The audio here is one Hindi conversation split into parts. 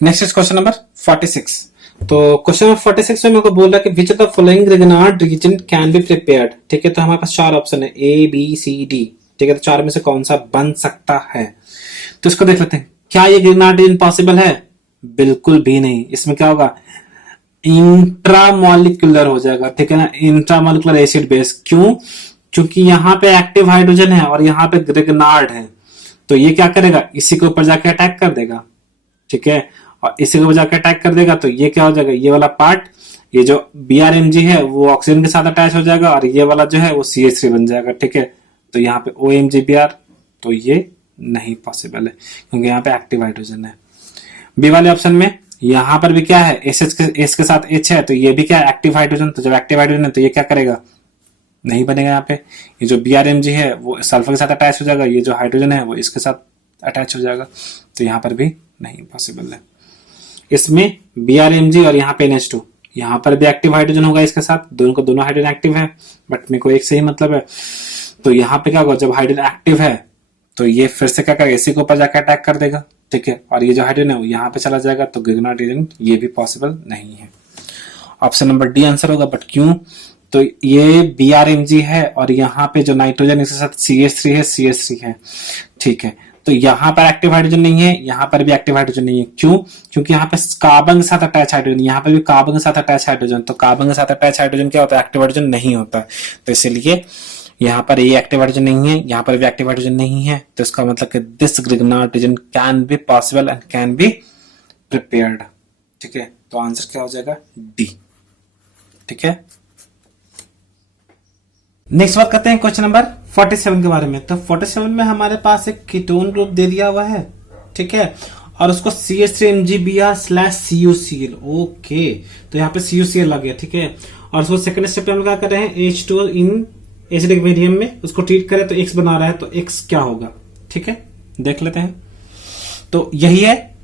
Next is question number 46। तो क्वेश्चन नंबर 46 में मेरे को बोल रहा है कि which of the following Grignard reagent can be prepared. ठीक है, तो हमारे पास चार ऑप्शन है ए बी सी डी। ठीक है, तो चार में से कौन सा बन सकता है, तो इसको देख लेते हैं। क्या ये ग्रिग्नार्ड रीजन पॉसिबल है? बिल्कुल भी नहीं। इसमें क्या होगा, इंट्रामोलिकुलर हो जाएगा। ठीक है ना, इंट्रामोलिकुलर एसिड बेस। क्यों? क्योंकि यहाँ पे एक्टिव हाइड्रोजन है और यहाँ पे ग्रिग्नार्ड है, तो ये क्या करेगा, इसी के ऊपर जाके अटैक कर देगा। ठीक है, और इसी के ऊपर जाके अटैक कर देगा तो ये क्या हो जाएगा, ये वाला पार्ट, ये जो BRMG है वो ऑक्सीजन के साथ अटैच हो जाएगा और ये वाला जो है वो CH3 बन जाएगा। ठीक है, तो यहाँ पे OMGBr, तो ये नहीं पॉसिबल है क्योंकि यहाँ पे एक्टिव हाइड्रोजन है। बी वाले ऑप्शन में यहाँ पर भी क्या है, एस के साथ H है, तो ये भी क्या है, एक्टिव हाइड्रोजन। तो जब एक्टिव हाइड्रोजन है तो ये क्या करेगा, नहीं बनेगा। यहाँ पे ये जो BRMG है वो सल्फर के साथ अटैच हो जाएगा, ये जो हाइड्रोजन है वो इसके साथ अटैच हो जाएगा, तो यहाँ पर भी नहीं पॉसिबल है। इसमें BRMG और यहाँ पे NH2, यहाँ पर भी एक्टिव हाइड्रोजन होगा इसके साथ, दोनों हाइड्रोजन एक्टिव है, बट मेरे को एक से ही मतलब है। तो यहाँ पे क्या होगा, जब हाइड्रोजन एक्टिव है तो ये फिर से क्या करेगा, इसी के ऊपर जाकर अटैक कर देगा। ठीक है, और ये जो हाइड्रोजन है वो यहाँ पे चला जाएगा, तो ग्रिग्नार्ड रीजन ये भी पॉसिबल नहीं है। ऑप्शन नंबर डी आंसर होगा। बट क्यों, तो ये BRMG है और यहाँ पे जो नाइट्रोजन इसके साथ CH3 है। ठीक है, तो यहाँ पर एक्टिव हाइड्रोजन नहीं है, यहाँ पर भी एक्टिव हाइड्रोजन नहीं है। क्यों? क्योंकि यहाँ पे कार्बन के साथ अटैच हाइड्रोजन, यहाँ पे भी कार्बन के साथ अटैच हाइड्रोजन, तो कार्बन के साथ अटैच हाइड्रोजन क्या होता है, एक्टिव हाइड्रोजन नहीं होता है। तो इसलिए यहाँ पर ये एक्टिव हाइड्रोजन नहीं है, यहाँ पर भी एक्टिव हाइड्रोजन नहीं है, तो इसका मतलब कि this Grignard reason can be possible and can be prepared. ठीक है, तो आंसर क्या हो जाएगा, डी। ठीक है, नेक्स्ट बात करते हैं क्वेश्चन नंबर 47 के बारे में। तो 47 में हमारे पास एक कीटोन ग्रुप दे दिया हुआ है। ठीक है, और उसको CH3MgBr/CuCl। ओके, तो यहाँ पे CuCl आ गया। ठीक है, और उसको सेकंड स्टेप पे हम क्या कर रहे हैं, H2 इन एसिडिक मीडियम में उसको ट्रीट करें तो X बना रहा है, तो X क्या होगा। ठीक है, देख लेते हैं। तो यही है।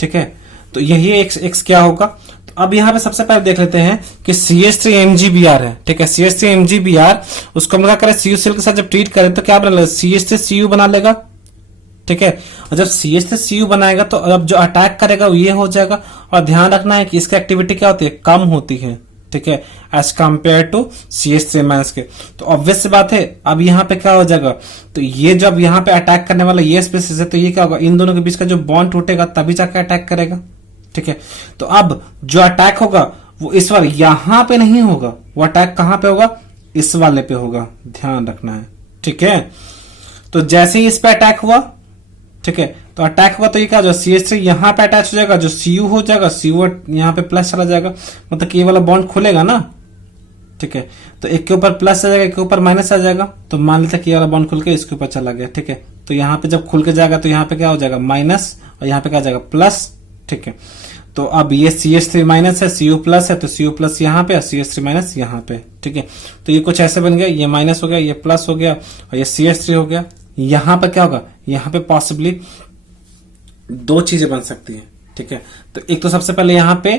ठीक है, तो यही है X क्या होगा। तो अब यहाँ पे सबसे पहले देख लेते हैं कि CH3MgBr है। ठीक है, CH3MgBr उसको हम क्या करें, CuCl के साथ जब ट्रीट करें तो क्या बना लेगा, CH3Cu बना लेगा। ठीक है, और जब CH3Cu बनाएगा तो अब जो अटैक करेगा वो ये हो जाएगा। और ध्यान रखना है कि इसकी एक्टिविटी क्या होती है, कम होती है। ठीक है, एज कंपेयर टू CH3- के। तो ऑब्वियस सी बात है, अब यहाँ पे क्या हो जाएगा, तो ये जब यहाँ पे अटैक करने वाला ये स्पीसीज है, तो ये क्या होगा, इन दोनों के बीच का जो बॉन्ड टूटेगा तभी जाकर अटैक करेगा। ठीक है, तो अब जो अटैक होगा वो इस बार यहां पे नहीं होगा, वो अटैक कहां पे होगा, इस वाले पे होगा, ध्यान रखना है। ठीक है, तो जैसे ही इस पे अटैक हुआ, ठीक है, तो अटैक हुआ तो ये क्या, जो CH3 यहां पे अटैच हो जाएगा, जो Cu हो जाएगा, Cu यहां पे प्लस चला जाएगा, मतलब कि ये वाला बॉन्ड खुलेगा ना। ठीक है, तो एक के ऊपर प्लस आ जाएगा, एक के ऊपर माइनस आ जाएगा, तो मान लेते कि ये वाला बॉन्ड खुल के इसके ऊपर चला गया। ठीक है, तो यहाँ पे जब खुल के जाएगा तो यहाँ पे क्या हो जाएगा, माइनस, और यहाँ पे क्या जाएगा, प्लस। ठीक है, तो अब ये CH3 माइनस है, Cu प्लस है, तो Cu प्लस यहाँ पे और CH3 माइनस यहाँ पे। ठीक है, तो ये कुछ ऐसे बन गया, ये माइनस हो गया, ये प्लस हो गया और ये CH3 हो गया। यहाँ पे क्या होगा, यहाँ पे पॉसिबली दो चीजें बन सकती हैं। ठीक है, तो एक तो सबसे पहले यहाँ पे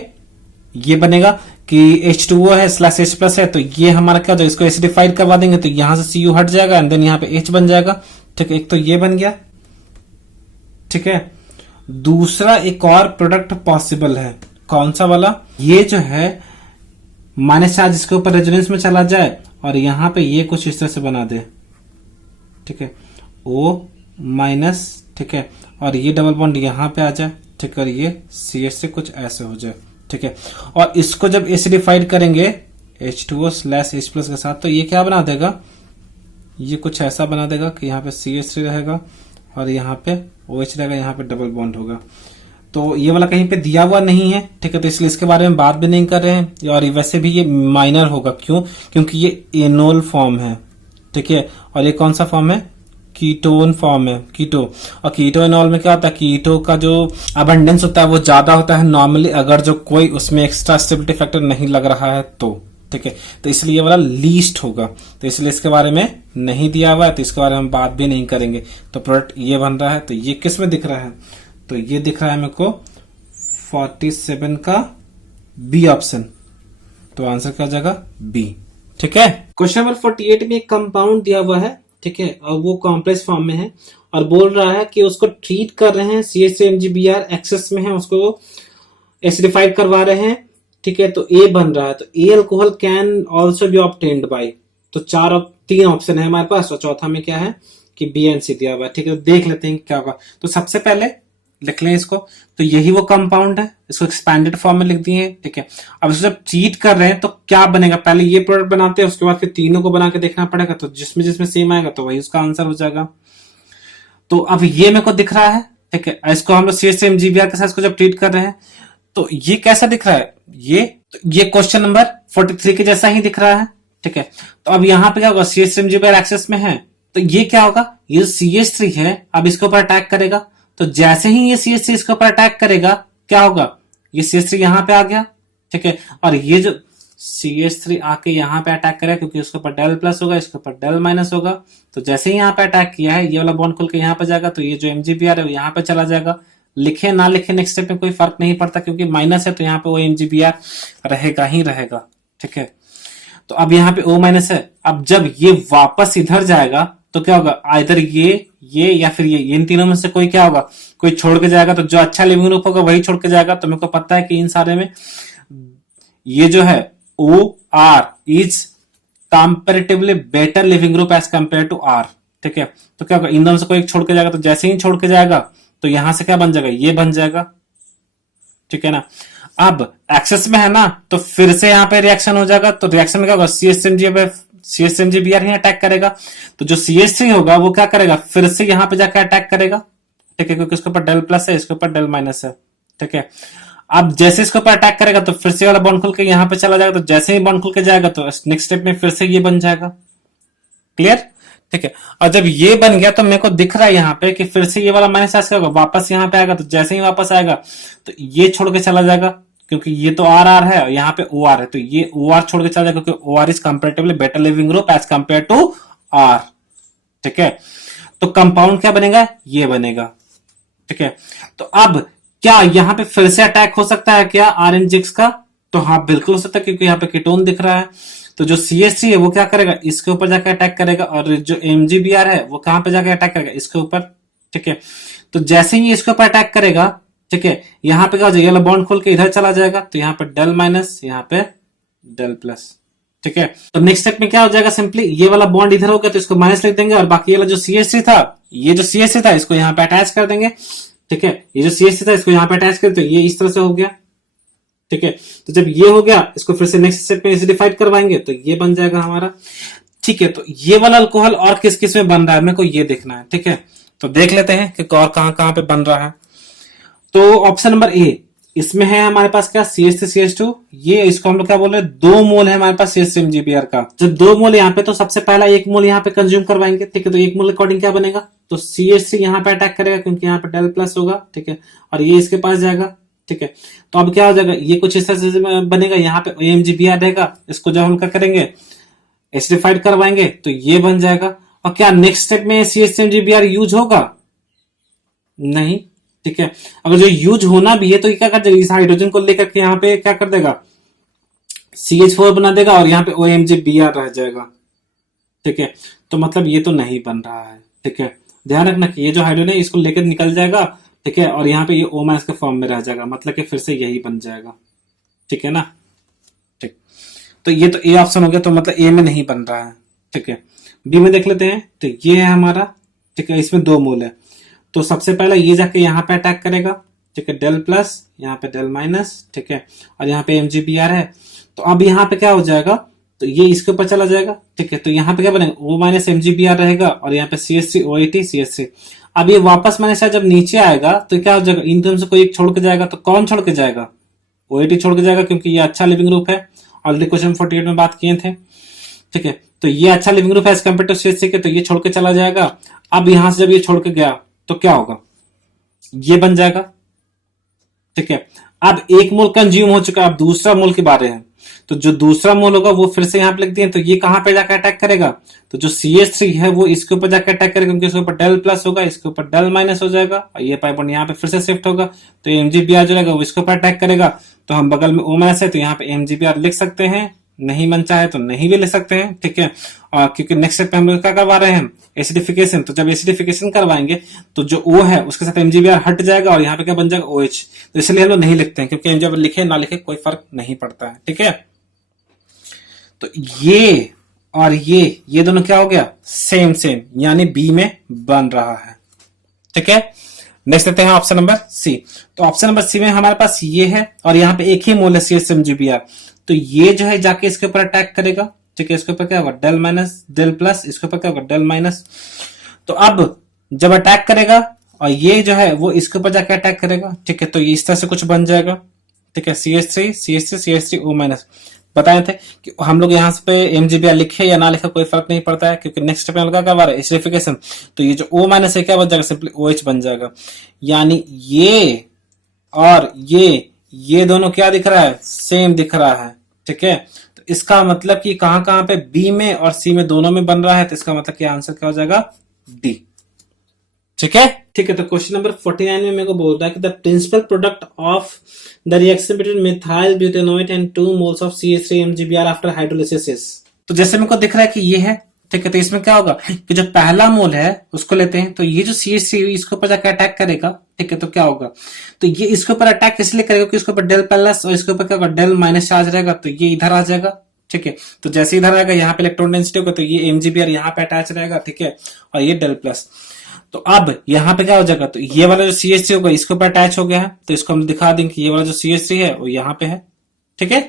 ये बनेगा कि H2O है /H प्लस है, तो ये हमारा क्या हो जाएगा, इसको एसिडिफाइड करवा देंगे तो यहाँ से Cu हट जाएगा एंड देन यहाँ पे H बन जाएगा। ठीक है, एक तो ये बन गया। ठीक है, दूसरा एक और प्रोडक्ट पॉसिबल है, कौन सा वाला, ये जो है माइनस चार्ज इसके ऊपर रेजोनेंस में चला जाए और यहां पे ये कुछ इस तरह से बना दे। ठीक है, O-। ठीक है, और ये डबल बॉन्ड यहां पे आ जाए। ठीक है, और ये CH से कुछ ऐसे हो जाए। ठीक है, और इसको जब एसिडिफाइड करेंगे H2O/H प्लस के साथ, तो ये क्या बना देगा, ये कुछ ऐसा बना देगा कि यहाँ पे CH3 रहेगा और यहाँ पे OH रहेगा, यहाँ पे डबल बॉन्ड होगा। तो ये वाला कहीं पे दिया हुआ नहीं है। ठीक है, तो इसलिए इसके बारे में बात भी नहीं कर रहे हैं, और वैसे भी ये माइनर होगा। क्यों? क्योंकि ये एनोल फॉर्म है। ठीक है, और ये कौन सा फॉर्म है, कीटोन फॉर्म है, कीटो। और कीटो एनोल में क्या होता है, कीटो का जो अबंडेंस होता है वो ज्यादा होता है नॉर्मली, अगर जो कोई उसमें एक्स्ट्रा स्टेबिलिटी फैक्टर नहीं लग रहा है तो। ठीक है, तो इसलिए ये वाला लीस्ट होगा, तो इसलिए इसके बारे में नहीं दिया हुआ है, तो इसके बारे में हम बात भी नहीं करेंगे। तो प्रोडक्ट ये बन रहा है, तो ये किस में दिख रहा है, तो ये दिख रहा है मेरे को 47 का बी ऑप्शन, तो आंसर क्या हो जाएगा, बी। ठीक है, क्वेश्चन नंबर 48 में एक कंपाउंड दिया हुआ है। ठीक है, और वो कॉम्प्लेक्स फॉर्म में है और बोल रहा है कि उसको ट्रीट कर रहे हैं, CH3MgBr एक्सेस में है, उसको एसिडिफाइड करवा रहे हैं, ठीक है। तो ए बन रहा है, तो a alcohol can also be obtained by, तो तीन ऑप्शन है हमारे पास, और चौथा में क्या है कि बी एंड सी दिया हुआ है, ठीक है। तो देख लेते हैं क्या होगा। तो सबसे पहले लिख लें इसको, तो यही वो कंपाउंड है, इसको एक्सपैंडेड फॉर्म में लिख दिए, ठीक है। अब इसको जब ट्रीट कर रहे हैं तो क्या बनेगा, पहले ये प्रोडक्ट बनाते हैं, उसके बाद फिर तीनों को बना के देखना पड़ेगा, तो जिसमें जिसमें सेम आएगा तो वही उसका आंसर हो जाएगा। तो अब ये मेरे को दिख रहा है, ठीक है। इसको हम लोग CH3MgBr के साथ इसको जब ट्रीट कर रहे हैं तो ये कैसा दिख रहा है, ये क्वेश्चन नंबर 43 के जैसा ही दिख रहा है, ठीक है। तो अब यहाँ पे क्या होगा, CH3MgBr एक्सेस में है, तो ये क्या होगा, ये CH3 है, अब इसके ऊपर अटैक करेगा, तो जैसे ही ये CH3 इसके ऊपर अटैक करेगा क्या होगा, ये CH3 यहां पे आ गया, ठीक है। और ये जो CH3 आके यहां पे अटैक करेगा, क्योंकि उसके ऊपर डेल प्लस होगा, इसके ऊपर डेल माइनस होगा, तो जैसे ही यहां पे अटैक किया है, ये वाला बॉन्ड खुल के यहां पे जाएगा, तो ये जो MgBr है वो यहां पे चला जाएगा। लिखे ना लिखे नेक्स्ट स्टेप में कोई फर्क नहीं पड़ता, क्योंकि माइनस है तो यहाँ पे वो MgBr रहेगा ही रहेगा, ठीक है। तो अब यहाँ पे O माइनस है, अब जब ये वापस इधर जाएगा तो क्या होगा, आइदर ये या फिर ये इन तीनों में से कोई क्या होगा, कोई छोड़ के जाएगा, तो जो अच्छा लिविंग ग्रुप होगा वही छोड़ के जाएगा। तो मेरे को पता है कि इन सारे में ये जो है OR is comparatively better leaving group as compare to R, ठीक है। तो क्या होगा, इन दोनों से कोई एक छोड़ के जाएगा, तो जैसे ही छोड़ के जाएगा तो यहां से क्या बन जाएगा, ये बन जाएगा, ठीक है ना। अब एक्सेस में है ना, तो फिर से यहाँ पे रिएक्शन हो जाएगा, तो रिएक्शन में क्या होगा, CH3MgBr ही अटैक करेगा, तो जो CH3 होगा वो क्या करेगा, फिर से यहाँ पे जाकर अटैक करेगा, ठीक है, क्योंकि इसके ऊपर डेल प्लस है, इसके ऊपर डेल माइनस है, ठीक है। अब जैसे इसके ऊपर अटैक करेगा तो फिर से वाला बॉन्ड खुल के यहाँ पे चला जाएगा, तो जैसे ही बॉन्ड खुल के जाएगा तो नेक्स्ट स्टेप में फिर से ये बन जाएगा, क्लियर, ठीक है। और जब ये बन गया तो मेरे को दिख रहा है यहाँ पे कि फिर से ये वाला माइनस ऐसे होगा, वापस यहाँ पे आएगा, तो जैसे ही वापस आएगा तो ये छोड़ के चला जाएगा, क्योंकि ये तो RR है और यहाँ पे OR है, तो ये OR छोड़ के चला जाएगा, क्योंकि OR is comparatively better leaving group as compare to R, ठीक है। तो कंपाउंड क्या बनेगा, ये बनेगा, ठीक है। तो अब क्या यहाँ पे फिर से अटैक हो सकता है क्या RNGX का, तो हाँ बिल्कुल हो सकता है, क्योंकि यहाँ पे कीटोन दिख रहा है, तो जो CH3 है वो क्या करेगा, इसके ऊपर जाकर अटैक करेगा, और जो MgBr है वो कहां पे जाकर अटैक करेगा, इसके ऊपर, ठीक है। तो जैसे ही इसके ऊपर अटैक करेगा, ठीक है, यहां पे क्या हो जाएगा, बॉन्ड खोल के इधर चला जाएगा, तो यहाँ पे डेल माइनस, यहाँ पे डेल प्लस, ठीक है। तो नेक्स्ट स्टेप में क्या हो जाएगा, सिंपली ये वाला बॉन्ड इधर हो गया तो इसको माइनस लिख देंगे, और बाकी वाला जो CH3 था, ये जो CH3 था इसको यहाँ पे अटैच कर देंगे, ठीक है। ये जो CH3 था इसको यहाँ पे अटैच कर, तो ये इस तरह से हो गया, ठीक है। तो जब ये हो गया, इसको फिर से नेक्स्ट स्टेप में एसिडिफाइड करवाएंगे, तो ये बन जाएगा हमारा, ठीक है। तो ये वाला अल्कोहल और किस किस में बन रहा है मेरे को ये देखना है, ठीक है। तो देख लेते हैं कि और कहां कहां पे बन रहा है। तो ऑप्शन नंबर ए, इसमें है हमारे पास क्या, CH3CH2, ये इसको हम लोग क्या बोल रहे हैं, 2 मोल है हमारे पास CH3MgBr का। जब 2 मोल यहाँ पे, तो सबसे पहला 1 मोल यहाँ पे कंज्यूम करवाएंगे, ठीक है। तो 1 मोल अकॉर्डिंग क्या बनेगा, तो CH3 यहाँ पे अटैक करेगा, क्योंकि यहाँ पे डेल प्लस होगा, ठीक है, और ये इसके पास जाएगा, ठीक है। तो अब क्या हो जाएगा, ये कुछ इस तरह से बनेगा, यहाँ पे MgBr रहेगा, इसको जब हम क्या करेंगे, एसिडिफाइड करवाएंगे, तो ये बन जाएगा। और क्या नेक्स्ट स्टेप में CH3MgBr यूज होगा, नहीं, ठीक है। अगर जो यूज होना भी है तो ये क्या कर देगा, इस हाइड्रोजन को लेकर के यहाँ पे क्या कर देगा, CH4 बना देगा, और यहाँ पे OMgBr रह जाएगा, ठीक है। तो मतलब ये तो नहीं बन रहा है, ठीक है। ध्यान रखना कि ये जो हाइड्रोजन है इसको लेकर निकल जाएगा, ठीक है, और यहाँ पे ये O- के फॉर्म में रह जाएगा, मतलब कि फिर से यही बन जाएगा, ठीक है ना, ठीक। तो ये तो ए ऑप्शन हो गया, तो मतलब ए में नहीं बन रहा है, ठीक है। बी में देख लेते हैं, तो ये है हमारा, ठीक है, इसमें 2 मोल है, तो सबसे पहले ये जाके यहाँ पे अटैक करेगा, ठीक है, डेल प्लस, यहाँ पे डेल माइनस, ठीक है, और यहाँ पे MgBr है। तो अब यहाँ पे क्या हो जाएगा, तो ये इसके ऊपर चला जाएगा, ठीक है। तो यहाँ पे क्या बनेगा, O- MgBr रहेगा, और यहाँ पे CH3 OAT CH3। अब ये वापस माइनस जब नीचे आएगा तो क्या हो जाएगा, इन दोनों से कोई एक छोड़ के जाएगा, तो कौन छोड़ के जाएगा, OAT छोड़ के जाएगा, क्योंकि ये अच्छा लिविंग ग्रुप है, ऑलरेडी क्वेश्चन 48 में बात किए थे, ठीक है। तो ये अच्छा लिविंग ग्रुप है एज कम्पेयर टू CH3 के, तो ये छोड़ के चला जाएगा। अब यहां से जब ये छोड़ के गया तो क्या होगा, ये बन जाएगा, ठीक है। अब 1 मोल कंज्यूम हो चुका है, अब दूसरा मोल के बारे हैं, तो जो दूसरा मोल होगा वो फिर से यहाँ पे लिख दिए, तो ये कहां पे जाकर अटैक करेगा, तो जो CH3 है वो इसके ऊपर जाकर अटैक करेगा, क्योंकि इसके ऊपर डेल प्लस होगा, इसके ऊपर डेल माइनस हो जाएगा, और ये पाई बॉन्ड यहाँ पे फिर से शिफ्ट होगा, तो MgBr जो रहेगा वो इसके ऊपर अटैक करेगा। तो हम बगल में O- है, तो यहाँ पे MgBr लिख सकते हैं, नहीं मन चाहे तो नहीं भी ले सकते हैं, ठीक है। और क्योंकि नेक्स्ट स्टेप पे हम लोग क्या करवा रहे हैं, एसिडिफिकेशन, तो जब एसिडिफिकेशन करवाएंगे तो जो O है उसके साथ MgBr हट जाएगा और यहाँ पे क्या बन जाएगा OH। तो इसलिए हम लोग नहीं लिखते हैं, क्योंकि MgBr लिखे ना लिखे कोई फर्क नहीं पड़ता है, ठीक है। तो ये और ये दोनों क्या हो गया, सेम सेम, यानी बी में बन रहा है, ठीक है। नेक्स्ट लेते हैं ऑप्शन नंबर सी। तो ऑप्शन नंबर सी में हमारे पास ये है और यहाँ पे एक ही मोल है CH-MgBr, तो ये जो है जाके इसके ऊपर अटैक करेगा, ठीक है। इसके ऊपर क्या होगा, डेल माइनस डेल प्लस, इसके ऊपर क्या होगा, डेल माइनस। तो अब जब अटैक करेगा और ये जो है वो इसके ऊपर जाके अटैक करेगा, ठीक है। तो ये इस तरह से कुछ बन जाएगा, ठीक है। CH3 CH3 CH3 O minus. बताए थे कि हम लोग यहाँ पे MgBr लिखे या ना लिखे कोई फर्क नहीं पड़ता है, क्योंकि नेक्स्ट स्टेप में लगा क्या है, एसिडिफिकेशन। तो ये जो O माइनस है क्या बन जाएगा, सिंपली OH बन जाएगा। यानी ये और ये दोनों क्या दिख रहा है, सेम दिख रहा है, ठीक है। तो इसका मतलब कि कहां कहां पे, बी में और सी में दोनों में बन रहा है, तो इसका मतलब कि आंसर क्या हो जाएगा, डी, ठीक है। ठीक है, तो क्वेश्चन नंबर 49 में मेरे को बोल रहा है कि the principal product of the reaction between methyl butanoate and 2 moles of CH3MgBr after hydrolysis is. तो जैसे मेरे को दिख रहा है कि ये है, ठीक है। तो इसमें क्या होगा कि जो पहला मोल है उसको लेते हैं, तो ये जो CH3 इसके ऊपर जाकर अटैक करेगा, ठीक है। तो क्या होगा, तो ये इसके ऊपर अटैक इसलिए करेगा कि इसके ऊपर डेल प्लस और इसके ऊपर क्या होगा, डेल माइनस चार्ज रहेगा, तो ये इधर आ जाएगा, ठीक है। तो जैसे इधर आएगा यहाँ पे इलेक्ट्रॉन डेंसिटी होगा, तो ये MgBr यहाँ पे अटैच रहेगा, ठीक है। और ये डेल प्लस, तो अब यहाँ पे क्या हो जाएगा, तो ये वाला जो CH3 होगा इसके ऊपर अटैच हो गया है, तो इसको हम दिखा देंगे कि ये वाला जो CH3 है वो यहाँ पे है, ठीक है।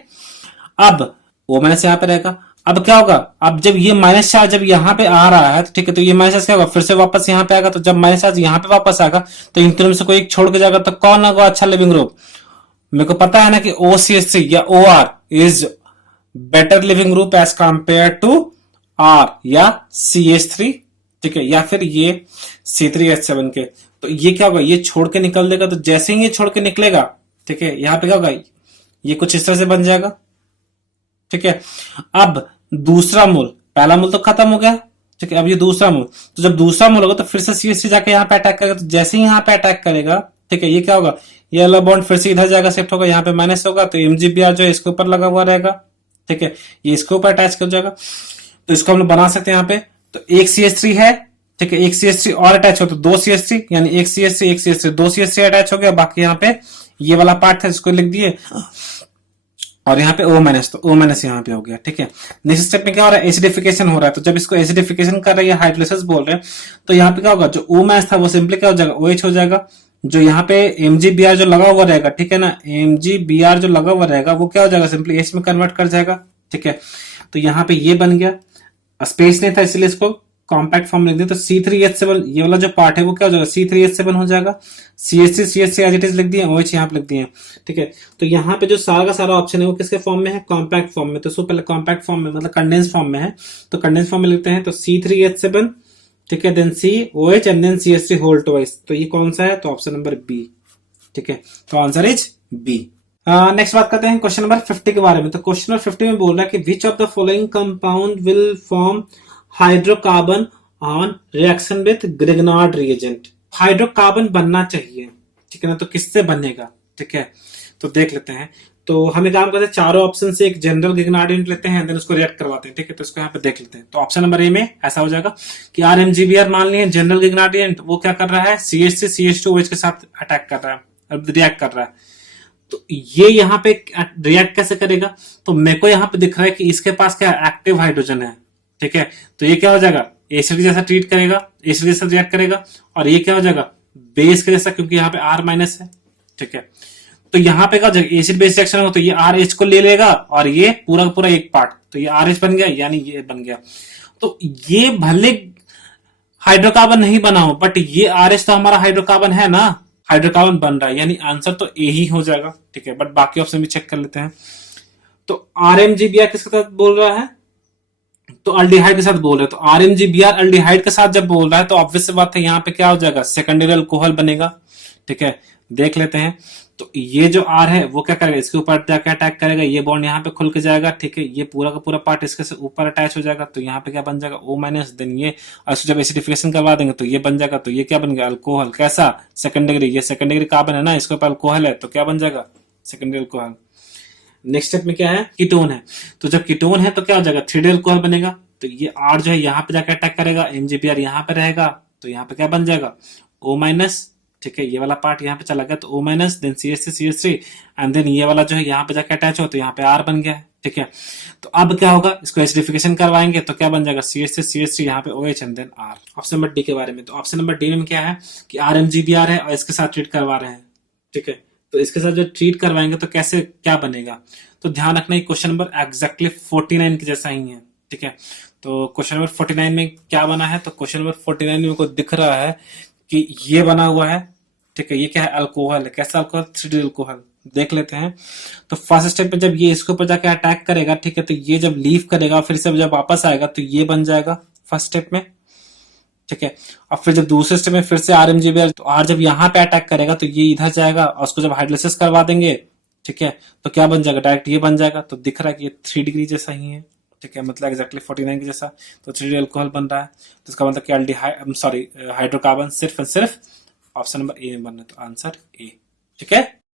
अब O माइनस यहाँ पे रहेगा। अब क्या होगा, अब जब ये माइनस चार्ज जब यहाँ पे आ रहा है, ठीक है, तो ये माइनस चार्ज क्या होगा, फिर से वापस यहाँ पे आएगा। तो जब माइनस चार्ज यहाँ पे वापस आएगा तो इन तीनों में से कोई एक छोड़ के जाएगा, तो कौन होगा अच्छा लिविंग ग्रुप। मेरे को पता है ना कि OCH3 या OR is better leaving group as compare to R या CH3, ठीक है, या फिर ये C3H7 के। तो ये क्या होगा, ये छोड़ के निकल देगा। तो जैसे ही ये छोड़ के निकलेगा, ठीक है, यहाँ पे क्या होगा, ये कुछ इस तरह से बन जाएगा, ठीक है। अब दूसरा मोल, पहला मोल तो खत्म हो गया, ठीक है। अब ये दूसरा मोल, तो जब दूसरा मोल होगा तो फिर से CH3 जाके यहाँ पे अटैक करेगा। तो जैसे ही यहाँ पे अटैक करेगा, ठीक है, ये क्या होगा, ये वाला बॉन्ड फिर से इधर जाएगा, शिफ्ट होगा, यहाँ पे माइनस होगा, तो MgBr जो है इसके ऊपर लगा हुआ रहेगा, ठीक है। ये इसके ऊपर अटैच कर जाएगा, तो इसको हम लोग बना सकते हैं यहाँ पे। तो एक CH3 है, ठीक है, एक CH3 और अटैच हो, तो 2 CH3, यानी एक CH3 2 CH3 अटैच हो गया। बाकी यहाँ पे ये वाला पार्ट था जिसको लिख दिए, और यहाँ पे O माइनस, तो O माइनस यहाँ पे हो गया, ठीक है। नेक्स्ट स्टेप में क्या हो रहा है, एसिडिफिकेशन हो रहा है। तो जब इसको एसिडिफिकेशन कर रहे हैं, हाइड्रोलिसिस बोल रहे हैं, तो यहाँ पे क्या होगा, जो O माइनस था वो सिंपली क्या हो जाएगा, OH हो जाएगा। जो यहाँ पे MgBr जो लगा हुआ रहेगा, ठीक है ना, MgBr जो लगा हुआ रहेगा वो क्या हो जाएगा, सिंपली H में कन्वर्ट कर जाएगा, ठीक है। तो यहाँ पे ये बन गया, स्पेस नहीं था इसलिए इसको कॉम्पैक्ट फॉर्म लिख दिया। तो C3H7 ये वाला जो पार्ट है वो क्या हो जाएगा, C3H7 हो जाएगा। CH3 एज इट इज लिख दिए, OH यहाँ पे लिख दिए, ठीक है। तो यहाँ पे जो सारा का सारा ऑप्शन है वो किसके फॉर्म में है, कॉम्पैक्ट फॉर्म में। तो इसको पहले कॉम्पैक्ट फॉर्म में मतलब कंडेंस फॉर्म में है, तो कंडेंस फॉर्म में लिखते हैं। तो C3H7, ठीक है, then COH and then CH3 whole twice. तो ये कौन सा है, तो ऑप्शन नंबर बी, ठीक है। तो आंसर इज बी। नेक्स्ट बात करते हैं क्वेश्चन नंबर 50 के बारे में। तो क्वेश्चन नंबर 50 में बोल रहा है कि which of the following compound will form hydrocarbon on reaction with Grignard reagent. Hydrocarbon बनना चाहिए, ठीक है ना, तो किससे बनेगा, ठीक है। तो देख लेते हैं। तो हमें काम करते हैं, चारों ऑप्शन से एक जनरल ग्रिग्नार्डिएंट लेते हैं, देन उसको रिएक्ट करवाते हैं, ठीक है। तो इसको यहाँ पे देख लेते हैं। तो ऑप्शन नंबर ए में ऐसा हो जाएगा कि RMgBr मान लिए जनरल ग्रिग्नार्डिएंट, वो क्या कर रहा है, CH3 CH2OH के साथ अटैक कर रहा है, रिएक्ट कर रहा है। तो ये यहाँ पे रिएक्ट कैसे करेगा, तो मेरे को यहाँ पे दिख रहा है कि इसके पास क्या एक्टिव हाइड्रोजन है, ठीक है। तो ये क्या हो जाएगा, एसिड जैसा ट्रीट करेगा, एसिड जैसा रिएक्ट करेगा। और ये क्या हो जाएगा, बेस के जैसा, क्योंकि यहाँ पे R माइनस है, ठीक है। तो यहाँ पे क्या हो जाएगा, एसिड बेस रिएक्शन हो, तो ये RH को ले लेगा और ये पूरा पूरा एक पार्ट, तो ये RH बन गया, यानी ये बन गया। तो ये भले हाइड्रोकार्बन नहीं बना हो, बट ये RH तो हमारा हाइड्रोकार्बन है ना, हाइड्रोकार्बन बन रहा है, यानी आंसर तो ए ही हो जाएगा, ठीक है। बट बाकी ऑप्शन भी चेक कर लेते हैं। तो RMgBr किसके साथ बोल रहा है, तो अल्डिहाइड के साथ बोल रहे हैं। तो RMgBr अल्डिहाइड के साथ जब बोल रहा है तो ऑब्वियस बात है यहाँ पे क्या हो जाएगा, सेकेंडरी अल्कोहल बनेगा, ठीक है। देख लेते हैं। तो ये जो R है वो क्या करेगा, इसके ऊपर जाकर अटैक करेगा, ये बॉन्ड यहाँ पे खुल के जाएगा, ठीक है। ये पूरा का पूरा पार्ट इसके से ऊपर अटैच हो जाएगा, तो यहाँ पे क्या बन जाएगा, O माइनस। देन ये और जब एसिडिफिकेशन करवा देंगे तो ये बन जाएगा, तो ये क्या बन गया, अल्कोहल। कैसा, सेकेंड डिग्री, ये सेकेंड डिग्री कार्बन है ना, इसके ऊपर अल्कोहल है, तो क्या बन जाएगा, सेकेंडरी अल्कोहल। नेक्स्ट स्टेप में क्या है, कीटोन है। तो जब कीटोन है तो क्या हो जाएगा, 3D अल्कोहल बनेगा। तो ये R जो है यहाँ पे जाकर अटैक करेगा, MgBr यहाँ पे रहेगा, तो यहाँ पे क्या बन जाएगा, O-, ठीक है, ये वाला पार्ट यहाँ पे चला गया तो O-, then CH3 and then ये वाला जो है यहाँ पे जाकर अटैच हो तो यहाँ पे R बन गया है। ठीक है, तो अब क्या होगा, इसको एसिडिफिकेशन करवाएंगे तो क्या बन जाएगा, CH3 यहाँ पे OH and then R। Option number D के बारे में, तो ऑप्शन नंबर डी में क्या है कि RMGBr है और इसके साथ ट्रीट करवा रहे हैं। ठीक है, तो इसके साथ जो ट्रीट करवाएंगे तो कैसे क्या बनेगा, तो ध्यान रखना क्वेश्चन नंबर एग्जैक्टली 49 के जैसा ही है। ठीक है, तो क्वेश्चन नंबर 49 में क्या बना है, तो क्वेश्चन नंबर 49 में को दिख रहा है कि ये बना हुआ है। ठीक है, ये क्या है, अल्कोहल है। कैसा अल्कोहल, 3D अल्कोहल। देख लेते हैं। तो फर्स्ट स्टेप में जब ये इसके ऊपर जाकर अटैक करेगा, ठीक है, तो ये जब लीव करेगा फिर से जब वापस आएगा तो ये बन जाएगा फर्स्ट स्टेप में। ठीक है, और फिर जब दूसरे स्टेप में फिर से RMGBr, तो R जब यहाँ पे अटैक करेगा तो ये इधर जाएगा और उसको जब हाइड्रोलिसिस करवा देंगे, ठीक है, तो क्या बन जाएगा, डायरेक्ट ये बन जाएगा। तो दिख रहा है कि ये 3 डिग्री जैसा ही है। ठीक है, मतलब एक्जैक्टली 49 के जैसा। तो 3D अल्कोहल बन रहा है, तो इसका मतलब कि हाइड्रोकार्बन सिर्फ एंड सिर्फ ऑप्शन नंबर ए में बनना है। तो आंसर ए। ठीक है।